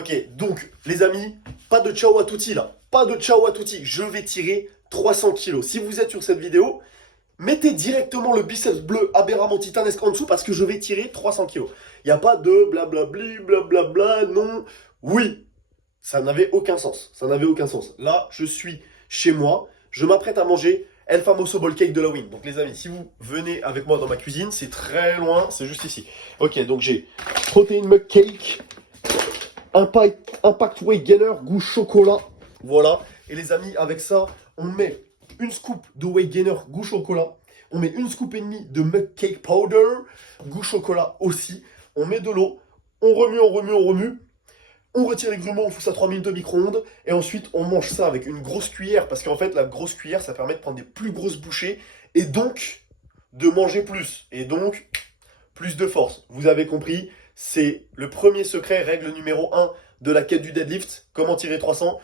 Ok, donc les amis, pas de ciao à tutti là. Pas de ciao à tutti. Je vais tirer 300 kilos. Si vous êtes sur cette vidéo, mettez directement le biceps bleu aberrament titanesque en dessous parce que je vais tirer 300 kilos. Il n'y a pas de blablabli, blablabla, non. Oui, ça n'avait aucun sens. Ça n'avait aucun sens. Là, je suis chez moi. Je m'apprête à manger El Famoso Ball Cake de la Win. Donc les amis, si vous venez avec moi dans ma cuisine, c'est très loin, c'est juste ici. Ok, donc j'ai Protein Mug Cake, Impact Weight Gainer, goût chocolat. Voilà. Et les amis, avec ça, on met une scoop de Weight Gainer, goût chocolat. On met une scoop et demie de Mug Cake Powder, goût chocolat aussi. On met de l'eau, on remue, on remue, on remue. On retire les grumeaux, on fout ça 3 minutes au micro-ondes. Et ensuite, on mange ça avec une grosse cuillère. Parce qu'en fait, la grosse cuillère, ça permet de prendre des plus grosses bouchées. Et donc, de manger plus. Et donc, plus de force. Vous avez compris, c'est le premier secret, règle numéro 1 de la quête du deadlift. Comment tirer 300.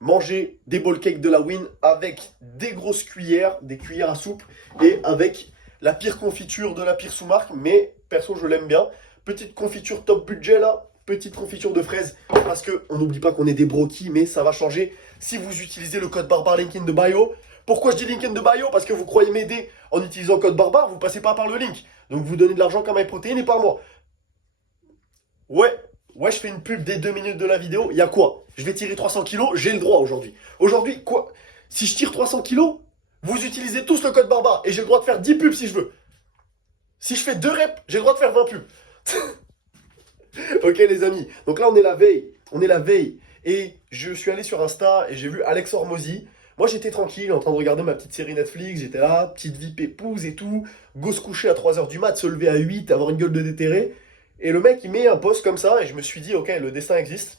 Manger des ball cakes de la Win avec des grosses cuillères, des cuillères à soupe. Et avec la pire confiture de la pire sous-marque. Mais, perso, je l'aime bien. Petite confiture top budget là. Petite confiture de fraises, parce qu'on n'oublie pas qu'on est des broquis, mais ça va changer si vous utilisez le code barbare link in the bio. Pourquoi je dis link in the bio? Parce que vous croyez m'aider en utilisant le code barbare, vous passez pas par le link. Donc vous donnez de l'argent comme MyProtein et par moi. Ouais, je fais une pub dès 2 minutes de la vidéo. Il y a quoi? Je vais tirer 300 kilos, j'ai le droit aujourd'hui. Aujourd'hui, quoi? Si je tire 300 kilos, vous utilisez tous le code barbare et j'ai le droit de faire 10 pubs si je veux. Si je fais 2 reps, j'ai le droit de faire 20 pubs. Ok les amis, donc là on est la veille, et je suis allé sur Insta et j'ai vu Alex Hormozy. Moi j'étais tranquille en train de regarder ma petite série Netflix, j'étais là, petite vie pépouse et tout, go se coucher à 3h du mat, se lever à 8, avoir une gueule de déterré, et le mec il met un post comme ça et je me suis dit ok, le destin existe.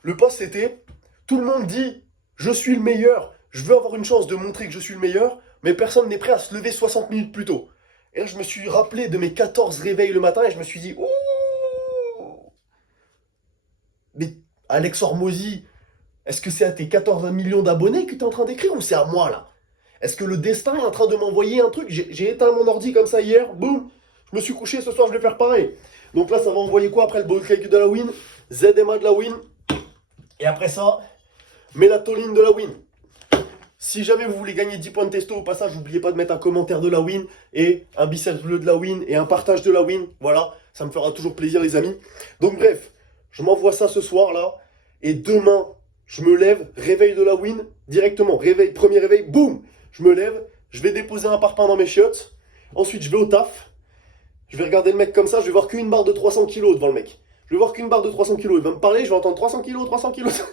Le post c'était, tout le monde dit je suis le meilleur, je veux avoir une chance de montrer que je suis le meilleur, mais personne n'est prêt à se lever 60 minutes plus tôt. Et là je me suis rappelé de mes 14 réveils le matin et je me suis dit ouh. Mais Alex Hormozy, est-ce que c'est à tes 14 millions d'abonnés que tu es en train d'écrire ou c'est à moi là? Est-ce que le destin est en train de m'envoyer un truc? J'ai éteint mon ordi comme ça hier, boum, je me suis couché, ce soir je vais faire pareil. Donc là ça va envoyer quoi après le ball cake de la Win? ZMA de la Win. Et après ça, mélatonine de la Win. Si jamais vous voulez gagner 10 points de testo au passage, n'oubliez pas de mettre un commentaire de la Win et un biceps bleu de la Win et un partage de la Win. Voilà, ça me fera toujours plaisir les amis. Donc bref. Je m'envoie ça ce soir là. Et demain, je me lève, réveil de la Win, directement. Réveil, premier réveil, boum. Je me lève, je vais déposer un parpaing dans mes chiottes. Ensuite, je vais au taf. Je vais regarder le mec comme ça, je vais voir qu'une barre de 300 kilos devant le mec. Je vais voir qu'une barre de 300 kilos. Il va me parler, je vais entendre 300 kilos, 300 kilos.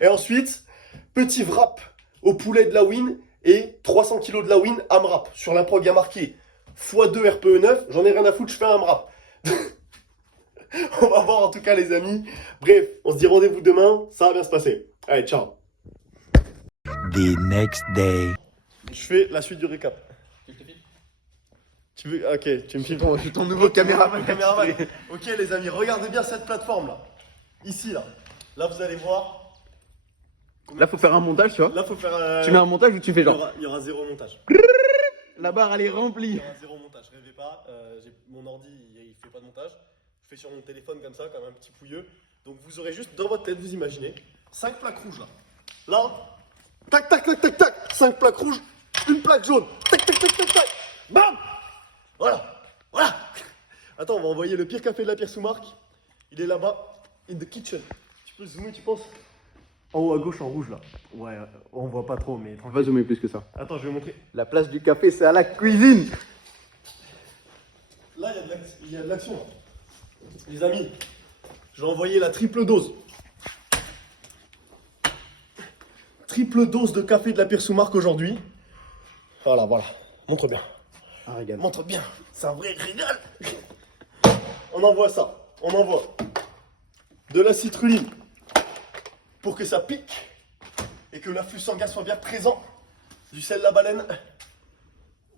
Et ensuite, petit wrap au poulet de la Win et 300 kilos de la Win AMRAP. Sur la prog, il y a marqué x2 RPE9. J'en ai rien à foutre, je fais un AMRAP. On va voir en tout cas les amis. Bref, on se dit rendez-vous demain, ça va bien se passer. Allez, ciao. The next day. Je fais la suite du récap. Tu veux? Ok, tu me filmes. Je suis ton nouveau caméraman. Ok les amis, regardez bien cette plateforme là. Ici là. Là vous allez voir. Là, faut faire un montage, tu vois. Là faut faire. Tu mets un montage ou tu fais il y genre. aura, il y aura zéro montage. La barre, elle est Il remplie. y aura zéro montage. Rêvez pas. Mon ordi il fait pas de montage. Je fais sur mon téléphone comme ça, comme un petit pouilleux. Donc vous aurez juste dans votre tête, vous imaginez, 5 plaques rouges là. Là, tac, tac, tac, tac, tac, 5 plaques rouges, une plaque jaune, tac, tac, tac, tac, tac, bam. Voilà, voilà. Attends, on va envoyer le pire café de la pire sous-marque. Il est là-bas, in the kitchen. Tu peux zoomer, tu penses? En haut à gauche, en rouge là. Ouais, on voit pas trop, mais On va zoomer plus que ça. attends, je vais montrer. La place du café, c'est à la cuisine. Là, il y a de l'action. Les amis, je vais envoyer la triple dose. Triple dose de café de la pire sous-marque aujourd'hui. Voilà, voilà. Montre bien. Ah, regarde. Montre bien. C'est un vrai régal. On envoie ça. On envoie de la citrulline pour que ça pique et que l'afflux sanguin soit bien présent. Du sel la baleine.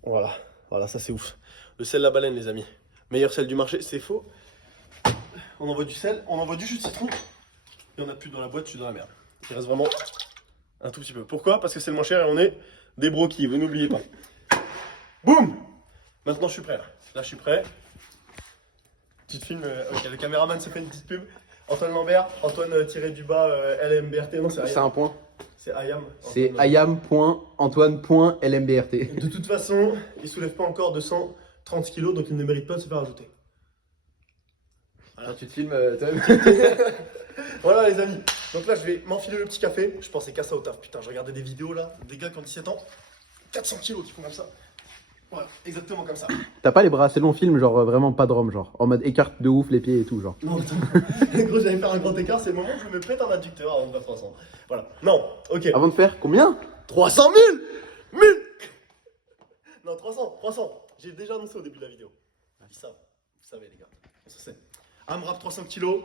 Voilà. Voilà, ça c'est ouf. Le sel la baleine, les amis. Meilleur sel du marché, c'est faux. On envoie du sel, on envoie du jus de citron. Il n'y en a plus dans la boîte, je suis dans la merde. Il reste vraiment un tout petit peu. Pourquoi? Parce que c'est le moins cher et on est des broquis, vous n'oubliez pas. Boum! Maintenant je suis prêt là. Là je suis prêt. Petite film, ok, le caméraman se fait une petite pub. Antoine Lambert, Antoine tiré du bas LMBRT. Non, c'est C'est Ayam. un point. C'est Ayam. C'est Antoine. ayam.antoine.lmbrt. De toute façon, il soulève pas encore 230 kilos, donc il ne mérite pas de se faire ajouter. Voilà. Tu te filmes toi-même. Voilà les amis, donc là je vais m'enfiler le petit café. Je pensais qu'à ça au taf, putain, je regardais des vidéos là, des gars qui ont 17 ans, 400 kilos qui font comme ça. Voilà, exactement comme ça. T'as pas les bras assez longs, film, genre vraiment pas de rhum, genre. En mode écarte de ouf les pieds et tout, genre. Non, putain. Gros, j'allais faire un grand écart, c'est le moment où je me pète un adducteur avant de faire 300. Voilà, non, ok. Avant de faire combien 300 000 1000 Non, 300. J'ai déjà annoncé au début de la vidéo. Ils savent, vous savez les gars, on se sait. AMRAP 300 kilos,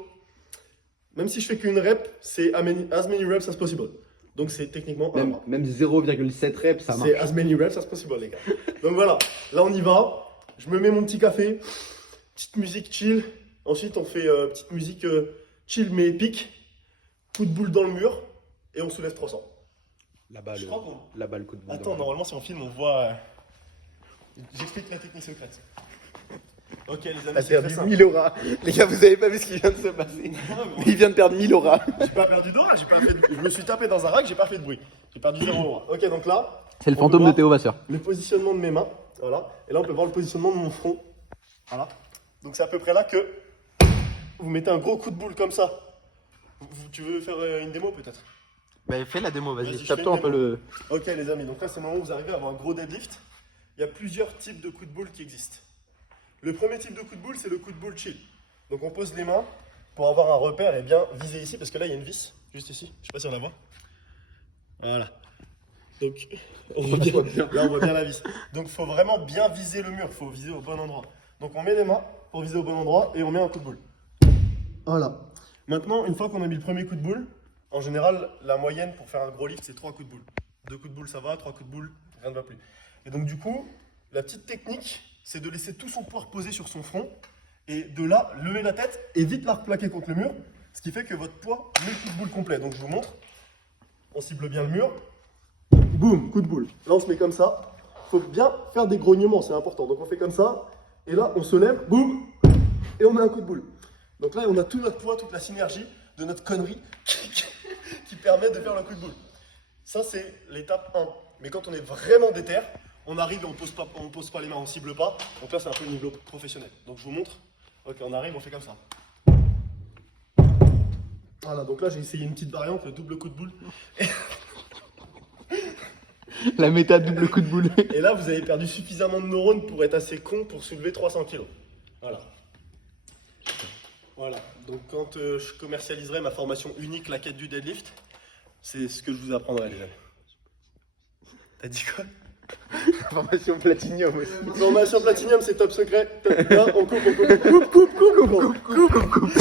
même si je fais qu'une rep, c'est as many reps as possible. Donc c'est techniquement un AMRAP. Même 0,7 reps, ça marche. C'est as many reps as possible les gars. Donc voilà, là on y va. Je me mets mon petit café, petite musique chill. Ensuite on fait petite musique chill mais épique. Coup de boule dans le mur et on soulève 300. Là-bas, Je crois qu'on- là-bas, le coup de boule. Attends, normalement si on filme on voit... J'explique la technique secrète. Ok les amis, T'as c'est très perdu simple. 1000 auras. Les gars, vous avez pas vu ce qui vient de se passer. Ah, gros. Il vient de perdre 1000 auras. J'ai pas perdu d'aura, j'ai pas fait de... Je me suis tapé dans un rack, j'ai pas fait de bruit. J'ai perdu 0 aura. Ok donc là... C'est le on fantôme peut de voir Théo Vasseur. le positionnement de mes mains, voilà. Et là, on peut voir le positionnement de mon front, voilà. Donc c'est à peu près là que vous mettez un gros coup de boule comme ça. Tu veux faire une démo peut-être? Bah, fais la démo, Vas-y, vas-y. je Tape-toi un fais peu une le. Ok les amis, donc là c'est le moment où vous arrivez à avoir un gros deadlift. Il y a plusieurs types de coups de boule qui existent. Le premier type de coup de boule, c'est le coup de boule chill. Donc on pose les mains pour avoir un repère et bien viser ici, parce que là il y a une vis, juste ici. Je sais pas si on la voit. Voilà. Donc, on voit bien, là on voit bien la vis. Donc il faut vraiment bien viser le mur, il faut viser au bon endroit. Donc on met les mains pour viser au bon endroit et on met un coup de boule. Voilà. Maintenant, une fois qu'on a mis le premier coup de boule, en général, la moyenne pour faire un gros lift, c'est 3 coups de boule. 2 coups de boule, ça va, 3 coups de boule, rien ne va plus. Et donc du coup, la petite technique, c'est de laisser tout son poids reposer sur son front et de là, lever la tête et vite la replaquer contre le mur, ce qui fait que votre poids met le coup de boule complet. Donc je vous montre, on cible bien le mur. Boum, coup de boule. Là, on se met comme ça. Il faut bien faire des grognements, c'est important. Donc, on fait comme ça. Et là, on se lève, boum, et on met un coup de boule. Donc là, on a tout notre poids, toute la synergie de notre connerie qui permet de faire le coup de boule. Ça, c'est l'étape 1. Mais quand on est vraiment déter, on arrive et on pose pas les mains, on cible pas. Donc là, c'est un peu le niveau professionnel. Donc, je vous montre. Ok, on arrive, on fait comme ça. Voilà, donc là, j'ai essayé une petite variante, le double coup de boule. La méta double coup de boule. Et là, vous avez perdu suffisamment de neurones pour être assez con pour soulever 300 kg. Voilà. Voilà. Donc, quand je commercialiserai ma formation unique, la quête du deadlift, c'est ce que je vous apprendrai, les amis. T'as dit quoi? Formation platinium aussi. Formation Platinum, c'est top secret. Là, on coupe, on coupe. Coupe.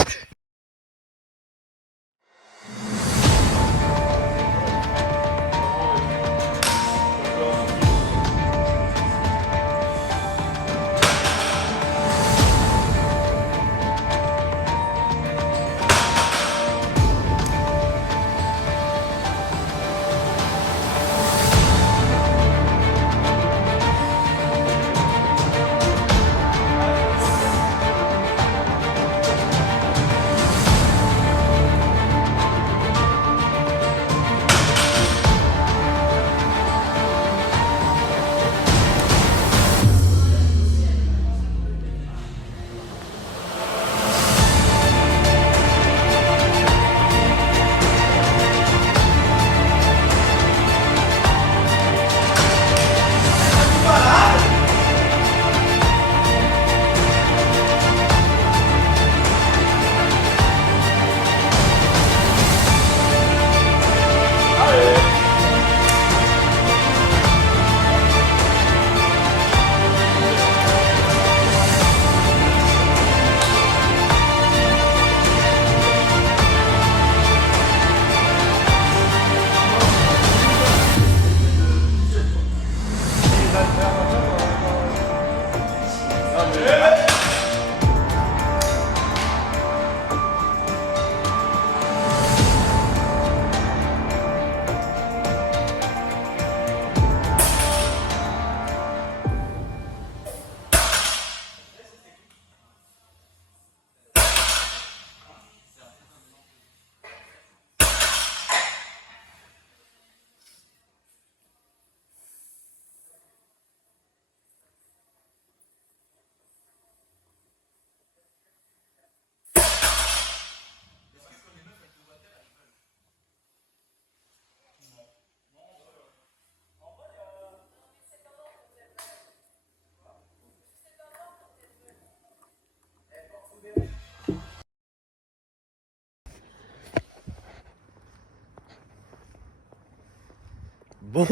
Bon,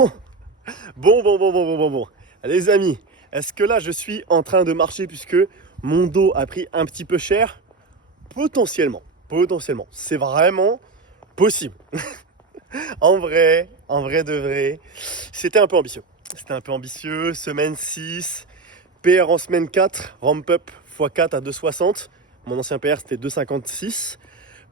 bon. Les amis, est-ce que là je suis en train de marcher puisque mon dos a pris un petit peu cher? Potentiellement. C'est vraiment possible. En vrai de vrai, c'était un peu ambitieux. Semaine 6, PR en semaine 4, ramp up x4 à 2,60. Mon ancien PR c'était 2,56.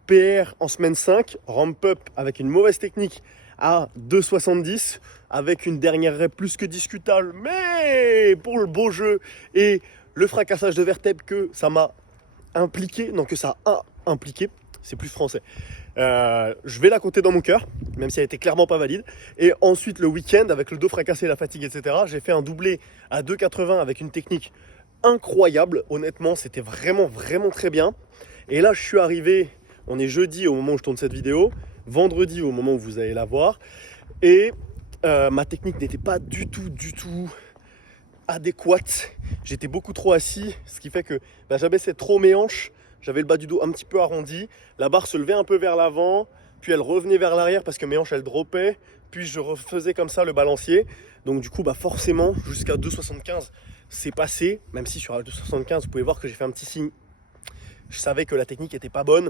PR en semaine 5, ramp up avec une mauvaise technique à 2,70 avec une dernière rep plus que discutable, mais pour le beau jeu et le fracassage de vertèbres que ça m'a impliqué, non que ça a impliqué, c'est plus français. Je vais la compter dans mon cœur, même si elle était clairement pas valide. Et ensuite le week-end, avec le dos fracassé, la fatigue, etc., j'ai fait un doublé à 2,80 avec une technique incroyable. Honnêtement, c'était vraiment très bien. Et là, je suis arrivé, on est jeudi au moment où je tourne cette vidéo, vendredi au moment où vous allez la voir, et ma technique n'était pas du tout adéquate. J'étais beaucoup trop assis, ce qui fait que j'abaissais trop mes hanches, j'avais le bas du dos un petit peu arrondi, la barre se levait un peu vers l'avant, puis elle revenait vers l'arrière parce que mes hanches elles droppaient, puis je refaisais comme ça le balancier. Donc du coup forcément jusqu'à 2,75 c'est passé, même si sur la 2,75 vous pouvez voir que j'ai fait un petit signe. Je savais que la technique était pas bonne.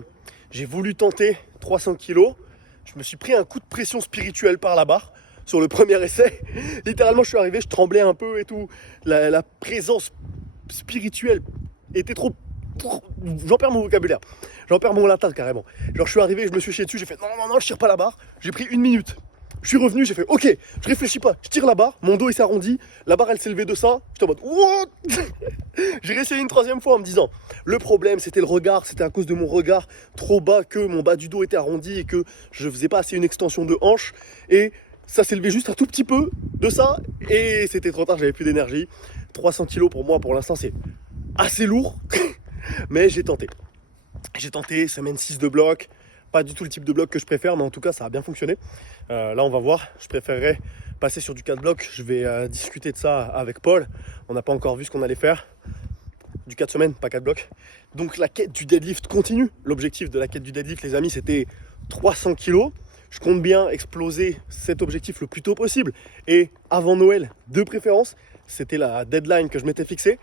J'ai voulu tenter 300 kg. Je me suis pris un coup de pression spirituelle par la barre sur le premier essai. Littéralement, je suis arrivé, je tremblais un peu et tout. La présence spirituelle était trop... J'en perds mon vocabulaire. J'en perds mon latin carrément. Genre, je suis arrivé, je me suis chié dessus, j'ai fait non, je tire pas la barre. J'ai pris 1 minute. Je suis revenu, j'ai fait ok, je réfléchis pas, je tire la barre, mon dos il s'est arrondi, la barre elle s'est levée de ça, j'étais en mode what. J'ai réessayé une 3e fois en me disant le problème c'était le regard, c'était à cause de mon regard trop bas que mon bas du dos était arrondi et que je faisais pas assez une extension de hanche et ça s'est levé juste un tout petit peu de ça et c'était trop tard, j'avais plus d'énergie. 300 kg pour moi pour l'instant c'est assez lourd mais j'ai tenté, semaine 6 de bloc. Pas du tout le type de bloc que je préfère, mais en tout cas ça a bien fonctionné. Là on va voir, je préférerais passer sur du 4 blocs. Je vais discuter de ça avec Paul. On n'a pas encore vu ce qu'on allait faire. Du 4 semaines, pas 4 blocs. Donc la quête du deadlift continue. L'objectif de la quête du deadlift, les amis, c'était 300 kg. Je compte bien exploser cet objectif le plus tôt possible. Et avant Noël, de préférence, c'était la deadline que je m'étais fixée.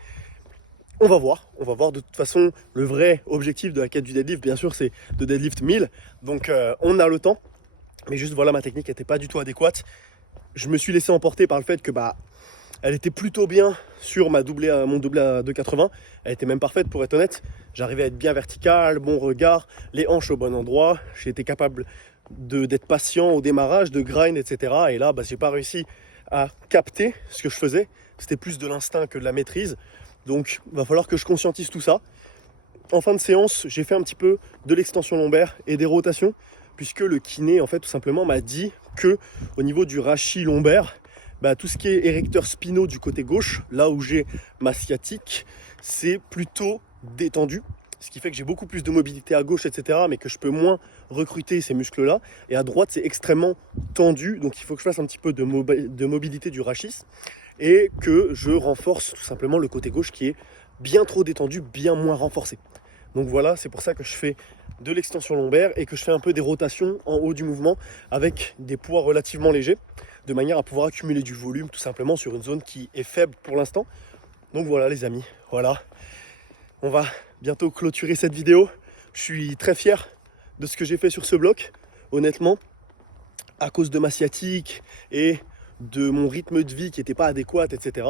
On va voir de toute façon. Le vrai objectif de la quête du deadlift, bien sûr, c'est de deadlift 1000. Donc on a le temps. Mais juste voilà, ma technique n'était pas du tout adéquate. Je me suis laissé emporter par le fait que elle était plutôt bien sur mon doublé à 2,80. Elle était même parfaite pour être honnête. J'arrivais à être bien vertical, bon regard, les hanches au bon endroit. J'ai été capable d'être patient au démarrage, de grind, etc. Et là, j'ai pas réussi à capter ce que je faisais. C'était plus de l'instinct que de la maîtrise. Donc, il va falloir que je conscientise tout ça. En fin de séance, j'ai fait un petit peu de l'extension lombaire et des rotations, puisque le kiné, en fait, tout simplement, m'a dit que au niveau du rachis lombaire, tout ce qui est érecteur spinaux du côté gauche, là où j'ai ma sciatique, c'est plutôt détendu. Ce qui fait que j'ai beaucoup plus de mobilité à gauche, etc., mais que je peux moins recruter ces muscles-là. Et à droite, c'est extrêmement tendu, donc il faut que je fasse un petit peu de mobilité du rachis. Et que je renforce tout simplement le côté gauche qui est bien trop détendu, bien moins renforcé. Donc voilà, c'est pour ça que je fais de l'extension lombaire et que je fais un peu des rotations en haut du mouvement avec des poids relativement légers, de manière à pouvoir accumuler du volume tout simplement sur une zone qui est faible pour l'instant. Donc voilà les amis, voilà. On va bientôt clôturer cette vidéo. Je suis très fier de ce que j'ai fait sur ce bloc, honnêtement, à cause de ma sciatique et de mon rythme de vie qui n'était pas adéquat, etc.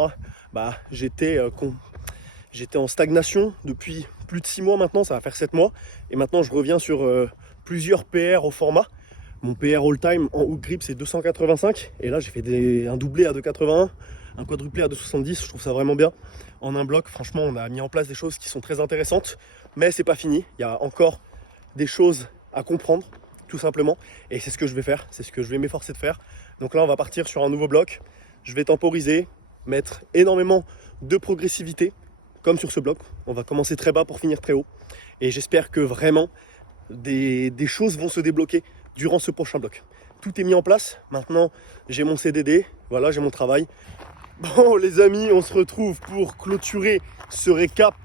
J'étais en stagnation depuis plus de 6 mois maintenant, ça va faire 7 mois. Et maintenant, je reviens sur plusieurs PR au format. Mon PR all-time en hook grip, c'est 285. Et là, j'ai fait un doublé à 2,81, un quadruplé à 2,70. Je trouve ça vraiment bien. En un bloc, franchement, on a mis en place des choses qui sont très intéressantes. Mais c'est pas fini. Il y a encore des choses à comprendre, tout simplement. Et c'est ce que je vais faire. C'est ce que je vais m'efforcer de faire. Donc là, on va partir sur un nouveau bloc. Je vais temporiser, mettre énormément de progressivité, comme sur ce bloc. On va commencer très bas pour finir très haut. Et j'espère que vraiment, des choses vont se débloquer durant ce prochain bloc. Tout est mis en place. Maintenant, j'ai mon CDD. Voilà, j'ai mon travail. Bon, les amis, on se retrouve pour clôturer ce récap.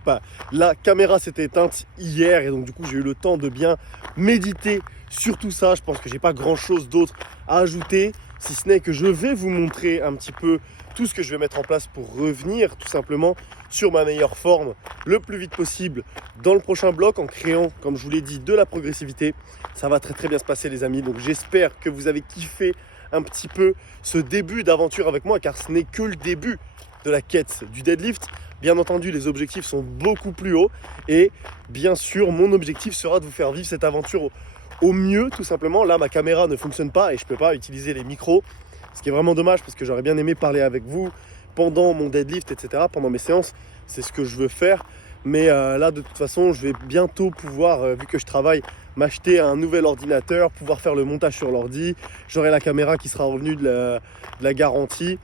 La caméra s'était éteinte hier et donc du coup, j'ai eu le temps de bien méditer sur tout ça. Je pense que j'ai pas grand-chose d'autre à ajouter. si ce n'est que je vais vous montrer un petit peu tout ce que je vais mettre en place pour revenir tout simplement sur ma meilleure forme le plus vite possible dans le prochain bloc en créant, comme je vous l'ai dit, de la progressivité. Ça va très très bien se passer les amis, donc j'espère que vous avez kiffé un petit peu ce début d'aventure avec moi, car ce n'est que le début de la quête du deadlift. Bien entendu, les objectifs sont beaucoup plus hauts et bien sûr, mon objectif sera de vous faire vivre cette aventure au mieux, tout simplement. Là, ma caméra ne fonctionne pas et je ne peux pas utiliser les micros, ce qui est vraiment dommage parce que j'aurais bien aimé parler avec vous pendant mon deadlift, etc., pendant mes séances. C'est ce que je veux faire. Mais là, de toute façon, je vais bientôt pouvoir, vu que je travaille, m'acheter un nouvel ordinateur, pouvoir faire le montage sur l'ordi. J'aurai la caméra qui sera revenue de la garantie.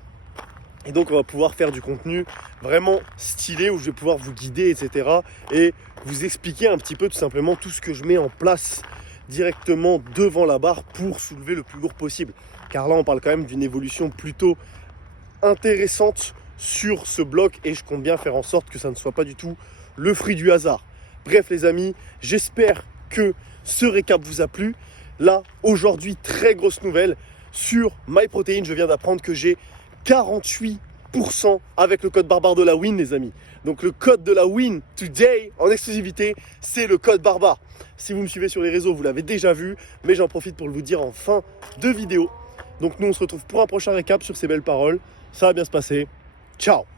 Et donc, on va pouvoir faire du contenu vraiment stylé où je vais pouvoir vous guider, etc. Et vous expliquer un petit peu tout simplement tout ce que je mets en place directement devant la barre pour soulever le plus lourd possible. Car là, on parle quand même d'une évolution plutôt intéressante sur ce bloc et je compte bien faire en sorte que ça ne soit pas du tout le fruit du hasard. Bref les amis, j'espère que ce récap vous a plu. Là, aujourd'hui, très grosse nouvelle sur MyProtein. Je viens d'apprendre que j'ai 48% avec le code barbare de la win les amis. Donc le code de la win today en exclusivité, c'est le code barbare. Si vous me suivez sur les réseaux, vous l'avez déjà vu, mais j'en profite pour vous dire en fin de vidéo. Donc nous on se retrouve pour un prochain récap sur ces belles paroles. Ça va bien se passer. Ciao.